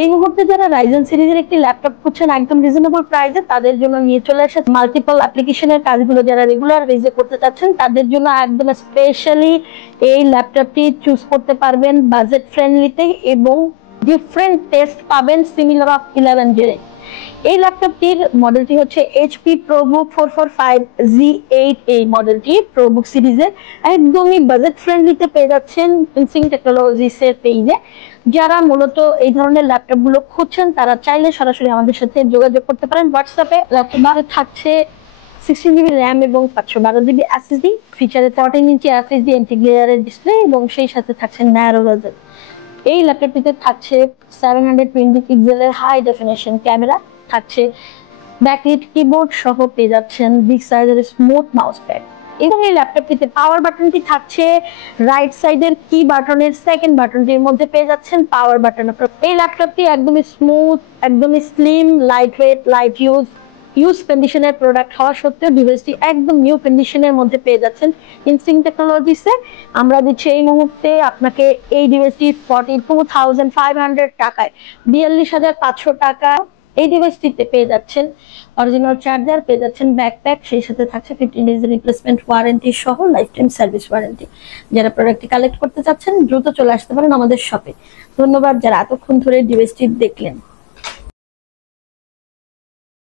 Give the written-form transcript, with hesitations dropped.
এই মুহূর্তে যারা রাইজেন সিরিজের একটি ল্যাপটপ খুঁজছেন একদম রিজনেবল প্রাইসে, তাদের জন্য নিয়ে চলে আসে মাল্টিপল অ্যাপ্লিকেশনের কাজগুলো যারা রেগুলার বেজে করতে চাচ্ছেন তাদের জন্য একদম স্পেশালি এই ল্যাপটপটি চুজ করতে পারবেন বাজেট ফ্রেন্ডলিতে, এবং ডিফারেন্ট টেস্ট পাবেন সিমিলার অফ 11 জেরে। এই ল্যাপটপটির মডেলটি হচ্ছে HP ProBook 445Z8, এই মডেলটি প্রোবুক সিরিজের একদমই বাজেট ফ্রেন্ডলিতে পেয়ে যাচ্ছেন ইনসিং টেকনোলজিসের পেজে। যারা মূলত এই ধরনের ল্যাপটপ গুলো খুঁজছেন তারা চাইলে সরাসরি আমাদের সাথে যোগাযোগ করতে পারেন হোয়াটসঅ্যাপে। ল্যাপটপে থাকছে 16GB র্যাম এবং 512GB SSD, ফিচারে 14 ইঞ্চি FHD ইন্টিগ্রেটেড ডিসপ্লে এবং সেই সাথে থাকছে ন্যারো বেজেল। এই ল্যাপটপটিতে থাকছে 720 পিক্সেলের হাই ডেফিনেশন ক্যামেরা, থাকছে ব্যাকলিট কিবোর্ড সহ পেয়ে যাচ্ছেন বিগ সাইজের স্মুথ মাউস প্যাড। এবং এই ল্যাপটপটিতে পাওয়ার বাটনটি থাকছে রাইট সাইডের কি বাটনের সেকেন্ড বাটনটির মধ্যে পেয়ে যাচ্ছেন পাওয়ার বাটন। এই ল্যাপটপটি একদমই স্মুথ, একদমই slim, light weight, light use কন্ডিশনের প্রোডাক্ট হওয়া সত্ত্বেও ডিভাইসটি একদম নিউ কন্ডিশনের মধ্যে পেয়ে যাচ্ছেন ইনসিং টেকনোলজিসে। আমরা দিচ্ছি এই মুহূর্তে আপনাকে এই ডিভাইসটি 42,500 টাকায়, 42,500 টাকা এই ডিভাইসটিতে পেয়ে যাচ্ছেন অরিজিনাল চার্জার, পেয়ে যাচ্ছেন ব্যাকপ্যাক, সেই সাথে থাকছে 15 ডেজ রিপ্লেসমেন্ট ওয়ারেন্টি সহ লাইফ টাইম সার্ভিস ওয়ারেন্টি। যারা প্রোডাক্টটি কালেক্ট করতে চাচ্ছেন দ্রুত চলে আসতে পারেন আমাদের শপে। ধন্যবাদ যারা এতক্ষণ ধরে ডিভাইসটি দেখলেন।